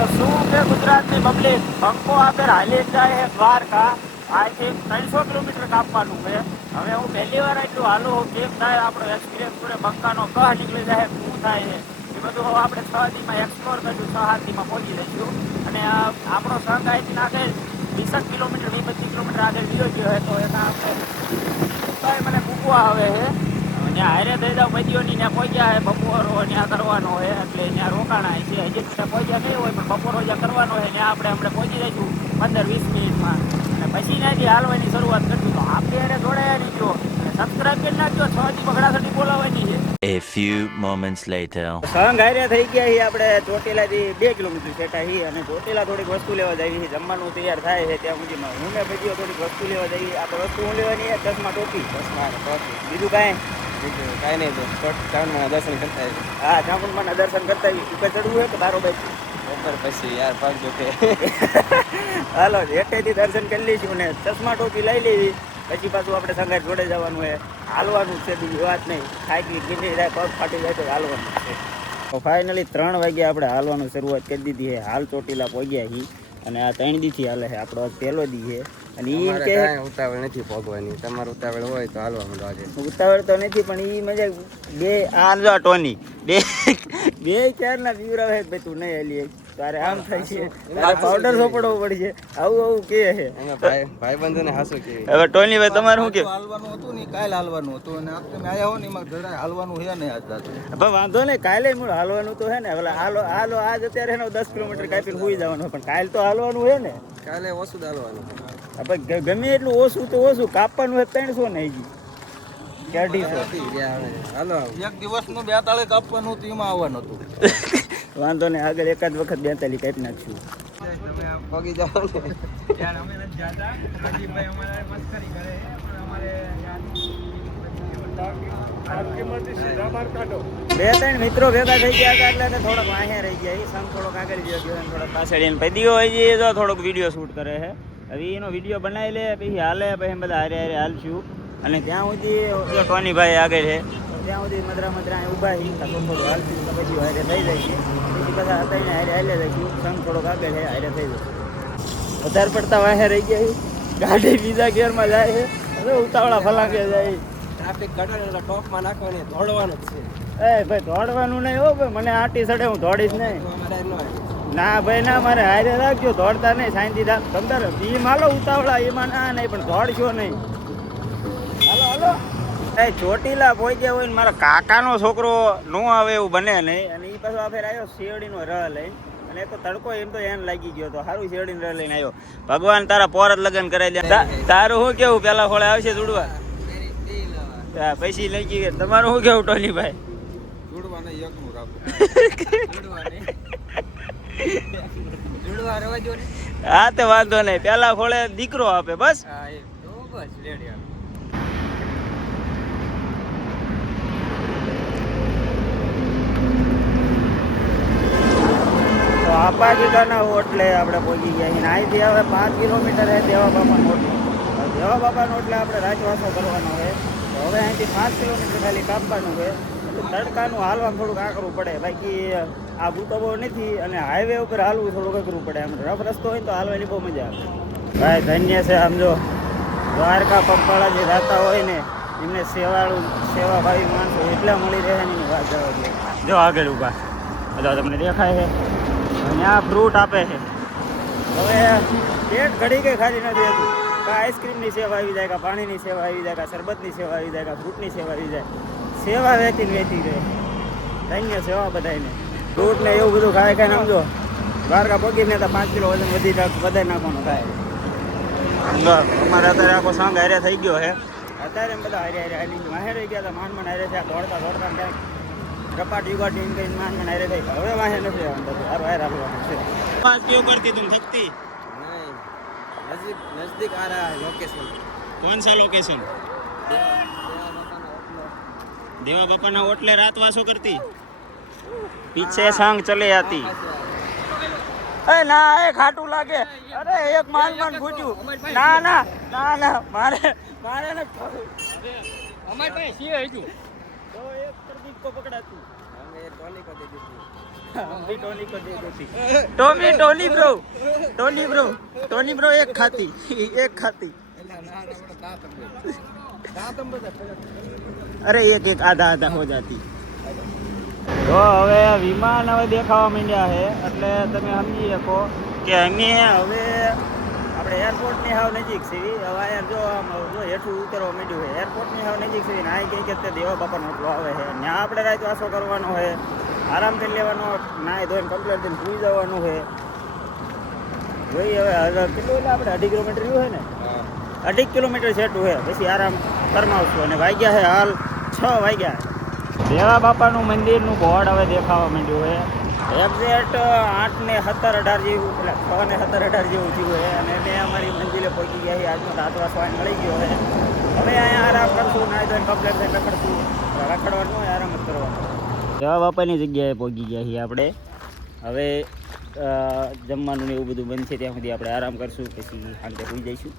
તો શું છે ગુજરાતની પબ્લિક? પંખો આગળ હાલી જાય દ્વારકા આથી ત્રણસો કિલોમીટર કાપવાનું છે. હવે હું પહેલી વાર એટલું હાલું કેમ થાય આપણો એક્સપિરિયન્સ પૂરે બંકાનો કહ નીકળી જાય, શું થાય છે? એ બધું હવે આપણે છ દીમાં એક્સપ્લોર કરીશું છ દીમાં પહોંચી જઈશું. અને આપણો સંઘ અહીંથી નાખે વીસક કિલોમીટર વીસ પચીસ કિલોમીટર આગળ લીધો ગયો તો એના આપણે મને મૂકવા આવે છે. ત્યાં હારે થઈ જાવ બદીઓની ત્યાં પહોંચ્યા બપોરો ત્યાં કરવાનો હોય એટલે ત્યાં રોકાણા છે. હજી ત્યાં પહોંચ્યા નહીં હોય પણ બપોરો જ્યાં કરવાનો હોય ત્યાં આપણે હમણાં પહોંચી જઈશું પંદર વીસ મિનિટમાં. અને પછી ત્યાંથી હાલવાની શરૂઆત કરશું તો આપણે એને જોડાયા નહીં જો. અને સબસ્ક્રાઈબ કરી નાખજો છ થી પકડાસટી બોલાવવાની છે. A few moments later. સંઘ હારે થઈ ગયા છીએ આપણે ચોટીલાથી બે કિલોમીટર છેટા છીએ અને ચોટીલા થોડીક વસ્તુ લેવા જઈએ છે જમવાનું તૈયાર થાય છે ત્યાં સુધીમાં. હું ને ભજીયો થોડીક વસ્તુ લેવા જઈએ આપણે વસ્તુ હું લેવાની ચશ્મા ટોપી. ચશ્મા ટોપી. બીજું કાંઈ? બીજું કાંઈ નહીં ચોટ દર્શન કરતા આવીએ. હા ચામુંડમાના દર્શન કરતા. ઉપર ચડવું હોય કે બારો બાઈક બપોર પછી યાર પગ કે. હાલો હેઠેથી દર્શન કરી લઈશું ને ચશ્મા ટોપી લઈ લેવી. પછી પાછું આપણે સંગાત જોડે જવાનું છે. હાલવાનું છે બીજી વાત નહીં. ખાઈ ગીલી જાય પગ ફાટી જાય તો હાલવાનું છે. તો ફાઇનલી ત્રણ વાગે આપણે હાલવાનું શરૂઆત કરી દીધી છે. હાલ ચોટીલા પહોંચ્યા છીએ. અને આ ત્રણ દીથી હાલે છે. આપણો પહેલો દી છે. અને ઈ કે ઉતાવળ નથી ભોગવાની તમારે ઉતાવળ હોય તો હાલવા માંડો આજે. ઉતાવળ તો નથી પણ ઈ મજા બે આ જો આ ટોની. બે બે ચારના પીવરાવે છે કે ભાઈ તું નહીં હાલી તારે આમ થાય છે. તારે પાવડર સોપડવો પડશે. આવું આવું કે છે. ભાઈ ભાઈ બંધોને હાસો કે હવે ટોની ભાઈ તમારે શું કે? હાલવાનું હતું ને કાલ હાલવાનું હતું. અને આ તમે આયા હો ને એમાં જરા હાલવાનું છે ને આજ દાદા ભાઈ વાંધો નહીં કાલે મૂળ હાલવાનું તો હે ને. હવે હાલો હાલો આજ અત્યારે એનો દસ કિલોમીટર કાપીને સુઈ જવાનું. પણ કાલ તો હાલવાનું હે ને. કાલે ઓછું હાલવાનું. છે. આપણે ગમે એટલું ઓછું તો ઓછું કાપવાનું હોય ત્રણસો ને હજી કે અઢીસો નથી હાલો એક દિવસનું બે તાળે કાપવાનું હતું એમાં આવવાનું હતું. વાંધો નહીં આગળ એકાદ વખત બેતાલી કાપી નાખશું. બે ત્રણ મિત્રો ભેગા થઈ ગયા હતા એટલે થોડોક વાંહ્યા રહી ગયા. એ સંગ થોડોક આગળ ગયો થોડોક પાછળ એને પછી દીવો હોય છે એ તો થોડોક વીડિયો શૂટ કરે છે. હવે એનો વીડિયો બનાવી લે પછી હાલે પછી બધા હારે હારે હાલશું. અને ત્યાં સુધી ઓલો ટોનીભાઈ આગળ છે ત્યાં સુધી મદરા મદરા ઊભા છીએ થોડું થોડું હાલશું તો પછી હારે થઈ જાય છે. પછી બધા હતા એને હારે હાલે જઈશું સંગ થોડોક આગળ છે હારે થઈ જશે વધારે પડતા વાહે રહી ગયા છે ગાડી બીજા ગેરમાં જાય છે હવે ઉતાવળા ફલાંગે જાય ટ્રાફિક ઘટાડે એટલે ટોપમાં નાખવાની દોડવાનું જ છે. એ ભાઈ દોડવાનું નહીં હો ભાઈ મને આટી સડે હું દોડીશ નહીં. ન ભાઈ ના મારે હારે રાખજો. દોડતા નહીં શાંતિ રાખ. પંદર બી માલો ઉતાવળા. એમાં ના નહીં પણ દોડશો નહીં. હાલો હાલો. એ ચોટીલા પહોંચ્યા હોય ને મારા કાકાનો છોકરો નો આવે એવું બને નહીં. અને એ પાછો આ ફેર આવ્યો શેરડીનો રહ લઈને. અને તો તડકો એમ તો એને લાગી ગયો તો સારું શેરડીનો રહ લઈને આવ્યો ભગવાન તારા પોર જ લગ્ન કરાવી દે. તારું શું કેવું? પેલા ફોળે આવશે જોડવા પૈસી લઈ ગઈ. તમારું શું કેવું ટોલીભાઈ ભાઈ એકનું રાખો. જોડવા રહેવા દો ને. હા, તે વાંધો નહીં. પેલા ખોળે દીકરો આપે, બસ? આપા ઓટલે આપણે પહોંચી ગયા છીએ. અહીંથી હવે પાંચ કિલોમીટર હે દેવા બાપાનો ઓટલો દેવા બાપાનો ઓટલે આપણે રાજવાસો કરવાનો છે. તો હવે અહીંથી પાંચ કિલોમીટર ખાલી કાપવાનું હોય એટલે તડકાનું હાલવા થોડુંક આકરું પડે. બાકી આ બૂટો નથી અને હાઈવે ઉપર હાલવું થોડું અઘરું પડે. આમ રફ રસ્તો હોય તો હાલવાની બહુ મજા આવે. ભાઈ, ધન્ય છે આમ દ્વારકા પગપાળા જે રહેતા હોય ને, એમને સેવાળુ, સેવાભાવી માણસો એટલા મળી રહે વાત જવા જો આગળ ઊભા. બધા તમને દેખાય છે? અને આ ફ્રૂટ આપે છે. હવે પેટ ઘડી કે ખાલી નથી હતું કા આઈસ્ક્રીમની સેવા આવી જાય, કા પાણીની સેવા આવી જાય, કા શરબતની સેવા આવી જાય, કા ફ્રૂટની સેવા આવી જાય. સેવા વેચીને વેચી રહે ધન્ય સેવા બધાને ફ્રૂટ ને એવું બધું ખાય ખાઈને સમજો. દ્વારકા પગીને તો પાંચ કિલો વજન વધી વધારે નાખવાનું થાય. અમારે અત્યારે આખો સાંગ હારે થઈ ગયો હે. અત્યારે એમ બધા હારે હારે હારી વાહે રહી ગયા હતા માન માન હારે થયા દોડતા દોડતા ક્યાંક કપાટ યુગાટ એમ કરીને માન માન હારે થઈ હવે વાહે નથી આવવાનું હાર વાહે રાખવાનું છે. પાસ કયો કરતી તું થકતી? નહીં નજીક નજદીક આ રહ્યા લોકેશન કોણ સા લોકેશન દેવા બાપાના ઓટલે રાત વાસો કરતી? પીછે સંગ ચલે હતી. એ ના એ ખાટું લાગે. અરે એક માલ માન ફૂટ્યું ના ના ના ના મારે મારે ને પાસે છીએ હજુ. તો એક પ્રદીપ કો પકડાતું. Bro Tony bro Tony bro એક ખાતી એક ખાતી. અરે એક એક આધા આધા હો જાતી. તો હવે વિમાન હવે દેખાવા માંડ્યા છે એટલે તમે સમજી શકો કે અમે હવે આપણે એરપોર્ટની હાવ નજીક છીએ. હવે અહીંયા જો જો હેઠું ઉતરવા માંડ્યું છે. એરપોર્ટની હાવ નજીક છીએ ને આ કંઈ કે દેવા બાપાનો ઓટલો આવે છે. ત્યાં આપણે રાત વાસો કરવાનો છે. આરામ કરી લેવાનો નાય ધોઈને કમ્પ્લેટ થઈને સુઈ જવાનું છે. જોઈએ હવે હવે કેટલું એટલે આપણે અઢી કિલોમીટર રહ્યું હોય ને? અઢી કિલોમીટર છેટું છે. પછી આરામ કરમાવશું અને વાગ્યા છે હાલ છ વાગ્યા. દેવા બાપાનું મંદિરનું બોર્ડ હવે દેખાવા માંડ્યું છે. એક્ઝેક્ટ આઠ ને સત્તર અઢાર જેવું એટલે છ ને સત્તર અઢાર જેવું થયું છે. અને મેં અમારી મંદિરે પહોંચી ગયા છીએ આજનો રાત સ્વાઈન મળી ગયો છે. હવે અહીંયા આરામ કરશું નાઈ ધોઈને કમ્પ્લેટ થઈને રખડશું. રખડવાનું આરામ જ કરવાનો. દેવા બાપાની જગ્યાએ પહોંચી ગયા છીએ આપણે. હવે જમવાનું ને એવું બધું બનશે ત્યાં સુધી આપણે આરામ કરશું પછી શાંતિ હોઈ જઈશું.